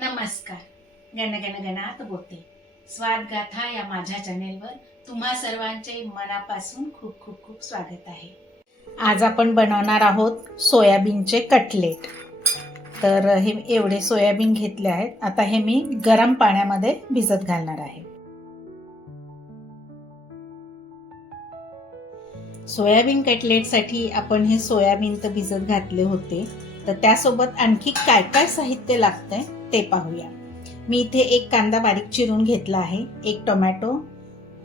नमस्कार. गणगण गणात बोलते स्वाद गाथा या माझ्या चॅनेलवर तुम्हा सर्वांचे मनापासून खूप खूप खूप स्वागत आहे. आज आपण बनवणार आहोत सोयाबीनचे कटलेट. तर हे एवढे सोयाबीन घेतले आहेत. आता हे मी गरम पाण्यामध्ये भिजत घालणार आहे. सोयाबीन कटलेटसाठी आपण हे सोयाबीन तर भिजत घातले होते. तर त्यासोबत आणखी काय काय साहित्य लागतंय ते पाहूया. मी इथे एक कांदा बारीक चिरून घेतला आहे एक टोमॅटो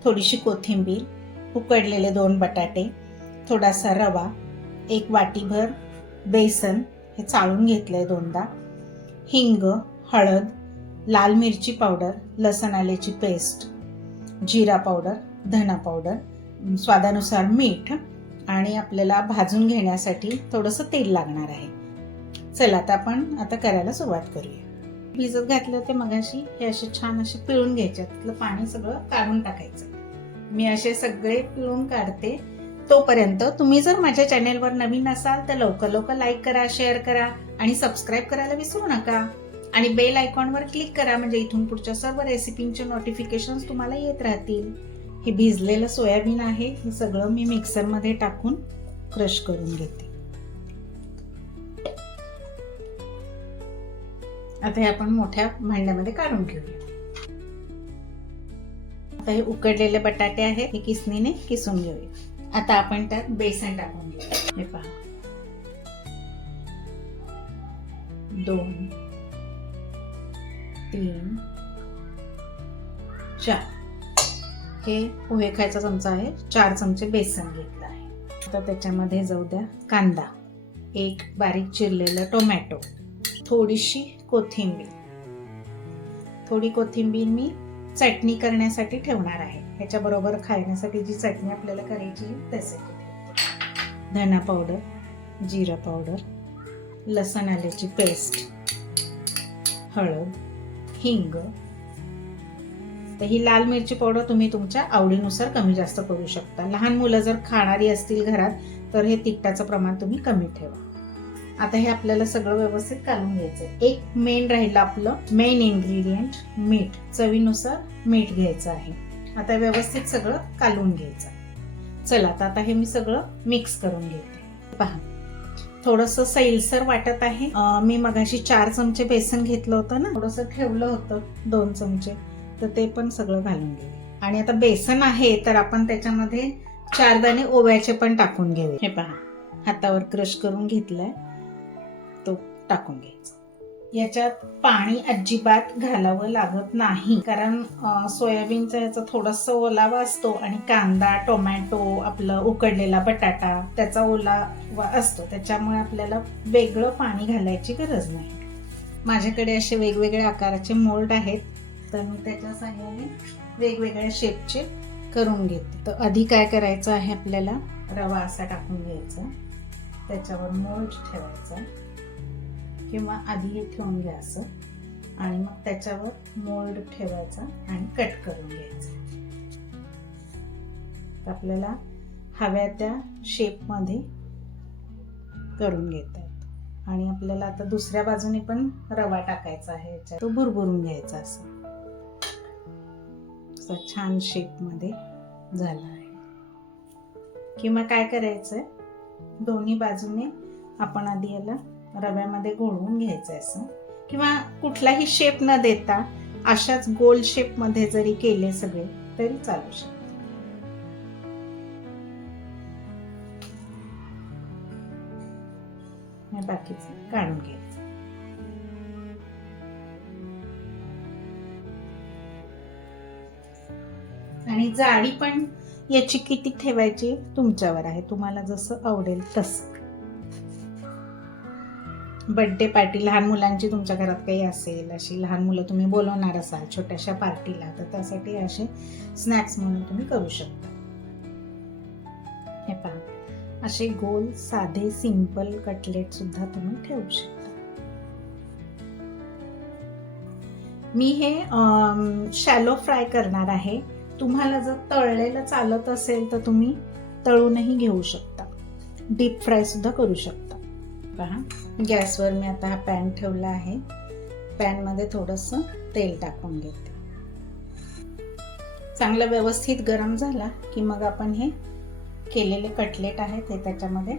थोडीशी कोथिंबीर उकडलेले दोन बटाटे थोडासा रवा एक वाटीभर बेसन हे चाळून घेतलं आहे दोनदा हिंग हळद लाल मिरची पावडर लसण आल्याची पेस्ट जिरा पावडर धना पावडर स्वादानुसार मीठ आणि आपल्याला भाजून घेण्यासाठी थोडंसं तेल लागणार आहे. चला आता आपण आता करायला सुरुवात करूया. भिजत घातले होते मगाशी हे असे छान असे पिळून घ्यायचे. त्यातलं पाणी सगळं काढून टाकायचं. मी असे सगळे पिळून काढते. तोपर्यंत तुम्ही जर माझ्या चॅनेलवर नवीन असाल तर लवकर लवकर लाईक करा शेअर करा आणि सबस्क्राईब करायला विसरू नका. आणि बेल आयकॉनवर क्लिक करा म्हणजे इथून पुढच्या सर्व रेसिपींचे नोटिफिकेशन तुम्हाला येत राहतील. हे भिजलेलं सोयाबीन आहे हे सगळं मी मिक्सरमध्ये टाकून क्रश करून घेते. आता हे आपण मोठ्या भांड्यामध्ये काढून घेऊया. आता हे उकडलेले बटाटे आहेत हे किसणीने किसून घेऊया. आता आपण त्यात बेसन टाकून घेऊया. हे पहा. दोन तीन चार. हे पोहे खायचा चमचा आहे. चार चमचे बेसन घेतलं आहे. आता त्याच्यामध्ये जाऊ द्या कांदा. एक बारीक चिरलेलं टोमॅटो. थोडीशी कोथिंबीर. थोडी कोथिंबीर मी चटणी करण्यासाठी ठेवणार आहे. ह्याच्याबरोबर खाण्यासाठी जी चटणी आपल्याला करायची तसे. त्यासाठी धना पावडर जिरा पावडर लसण आल्याची पेस्ट हळद हिंग. तर ही लाल मिरची पावडर तुम्ही तुमच्या आवडीनुसार कमी जास्त करू शकता. लहान मुलं जर खाणारी असतील घरात तर हे तिखटाचं प्रमाण तुम्ही कमी ठेवा. आता हे आपल्याला सगळं व्यवस्थित काढून घ्यायचं एक मेन राहिलं आपलं मेन इन्ग्रेडियंट मीठ. चवीनुसार मीठ घ्यायचं आहे. आता व्यवस्थित सगळं कालवून घ्यायचं. चला तर आता हे मी सगळं मिक्स करून घेते. पहा. थोडस सैलसर वाटत आहे. मी मगाशी चार चमचे बेसन घेतलं होतं ना. थोडस ठेवलं होतं दोन चमचे. तर ते पण सगळं घालून घेऊ. आणि आता बेसन आहे तर आपण त्याच्यामध्ये चार दाणे ओव्याचे पण टाकून घेऊ. हे पहा. हातावर क्रश करून घेतलंय. टाकून घ्यायचं. याच्यात पाणी अजिबात घालावं लागत नाही. कारण सोयाबीनचा याचा थोडासा ओलावा असतो आणि कांदा टोमॅटो आपलं उकडलेला बटाटा त्याचा ओलावा असतो. त्याच्यामुळे आपल्याला वेगळं पाणी घालायची गरज नाही. माझ्याकडे असे वेगवेगळ्या आकाराचे मोल्ड आहेत तर मी त्याच्या साह्याने वेगवेगळ्या शेपचे करून घेते. तर आधी काय करायचं आहे आपल्याला? रवा असा टाकून घ्यायचा. त्याच्यावर मोल्ड ठेवायचा. किंवा आधी हे ठेवून घ्या असं आणि मग त्याच्यावर मोल्ड ठेवायचा आणि कट करून घ्यायचा. तर आपल्याला हव्या त्या शेपमध्ये करून घेता आणि आपल्याला आता दुसऱ्या बाजूने पण रवा टाकायचा आहे याच्यात तो बुरबुरून घ्यायचा असं. असा छान शेपमध्ये झाला आहे. किंवा काय करायचं दोन्ही बाजूने आपण आधी याला रव्यामध्ये घोळवून घ्यायचं असं. किंवा कुठलाही शेप न देता अशाच गोल शेपमध्ये जरी केले सगळे तरी चालू शकते. बाकीचं काढून घ्यायचं. आणि जाडी पण याची किती ठेवायची? तुमच्यावर आहे. तुम्हाला जसं आवडेल तसं. बड्डे पार्टी लहान मुलांची तुमच्या घरात काही असेल अशी लहान मुलं तुम्ही बोलवणार असाल छोट्याशा पार्टीला तर त्यासाठी असे स्नॅक्स म्हणून तुम्ही करू शकता. हे पहा असे गोल साधे सिंपल कटलेट सुद्धा तुम्ही ठेवू शकता. मी हे शॅलो फ्राय करणार आहे. तुम्हाला जर तळलेलं चालत असेल तर तुम्ही तळूनही घेऊ शकता. डीप फ्राय सुद्धा करू शकता. पहा. गॅसवर मी आता हा पॅन ठेवला आहे. पॅनमध्ये थोडंसं तेल टाकून घेते. चांगलं व्यवस्थित गरम झाला की मग आपण हे केलेले कटलेट आहेत हे त्याच्यामध्ये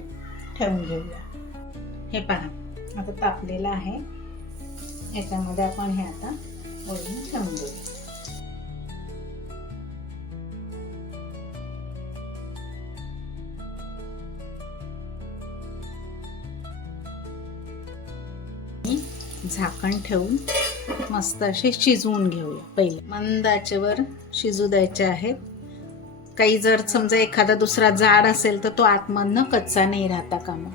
ठेवून घेऊया. हे पहा आता तापलेलं आहे. याच्यामध्ये आपण हे आता वरून ठेवून घेऊया झाकण ठेवून मस्त असे शिजवून घेऊया. पहिले मंद आचेवर शिजू द्यायचे आहेत. काही जर समजा एखादा दुसरा जाड असेल तर तो आतमधनं कच्चा नाही राहता कामा.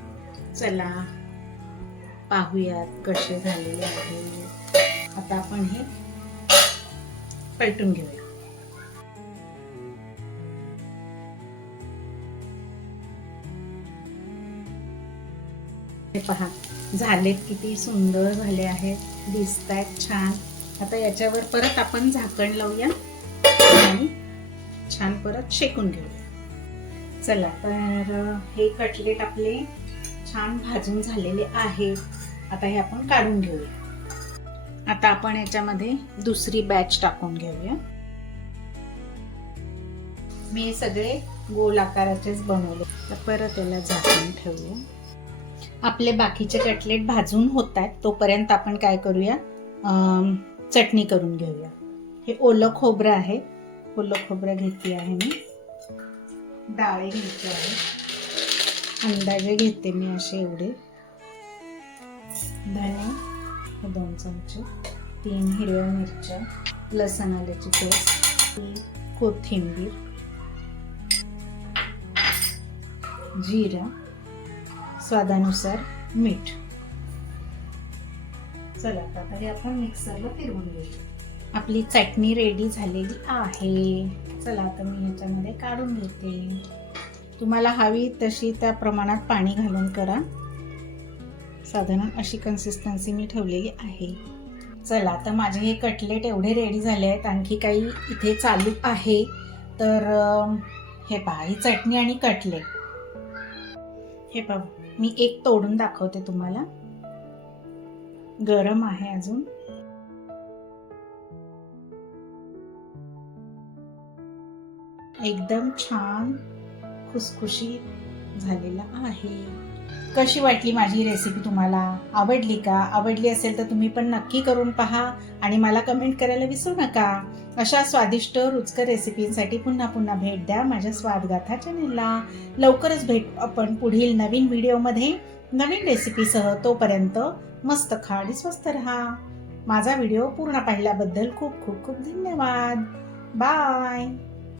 चला पाहूयात कसे झालेले आहे. आता आपण हे पलटून घेऊया. हे पहा. झालेत किती सुंदर झाले आहेत दिसत आहेत छान. आता याच्यावर परत आपण झाकण लावूया आणि छान परत शेकून घेऊया. चला तर हे कटलेट आपले छान भाजून झालेले आहेत. आता हे आपण काढून घेऊया. आता आपण याच्यामध्ये दुसरी बॅच टाकून घेऊया. मी सगळे गोल आकाराचेच बनवले. तर परत याला झाकून ठेवूया आपले बाकीचे कटलेट भाजून होत आहेत तोपर्यंत आपण काय करूया? चटणी करून घेऊया. हे ओलं खोबरं आहे. ओलं खोबरं घेतली आहे मी. डाळे घ्यायचे आहे. अंदाजे घेते मी असे एवढे. धणे हे दोन चमचे. तीन हिरव्या मिरच्या लसण आल्याची पेस्ट. कोथिंबीर. जिरा. स्वादानुसार मीठ. चला आता हे आपण मिक्सरला फिरवून घेऊ आपली चटणी रेडी झालेली आहे. चला आता मी ह्याच्यामध्ये काढून घेते. तुम्हाला हवी तशी त्या प्रमाणात पाणी घालून करा. साधारण अशी कन्सिस्टन्सी मी ठेवलेली आहे. चला आता माझे हे कटलेट एवढे रेडी झाले आहेत. आणखी काही इथे चालू आहे. तर हे पहा ही चटणी आणि कटलेट हे पहा. मी एक तोडून दाखवते तुम्हाला. गरम आहे अजून. एकदम छान खुसखुशीत झालेला आहे. कशी वाटली माझी रेसिपी तुम्हाला? आवडली का? आवडली असेल तर तुम्ही पण नक्की करून पहा आणि मला कमेंट करायला विसरू नका. अशा स्वादिष्ट रुचकर रेसिपींसाठी पुन्हा पुन्हा भेट द्या माझ्या स्वादगाथा चॅनेलला लवकरच भेट आपण पुढील नवीन व्हिडिओमध्ये नवीन रेसिपीसह तोपर्यंत मस्त खा आणि स्वस्त राहा. माझा व्हिडिओ पूर्ण पाहिल्याबद्दल खूप खूप खूप धन्यवाद. बाय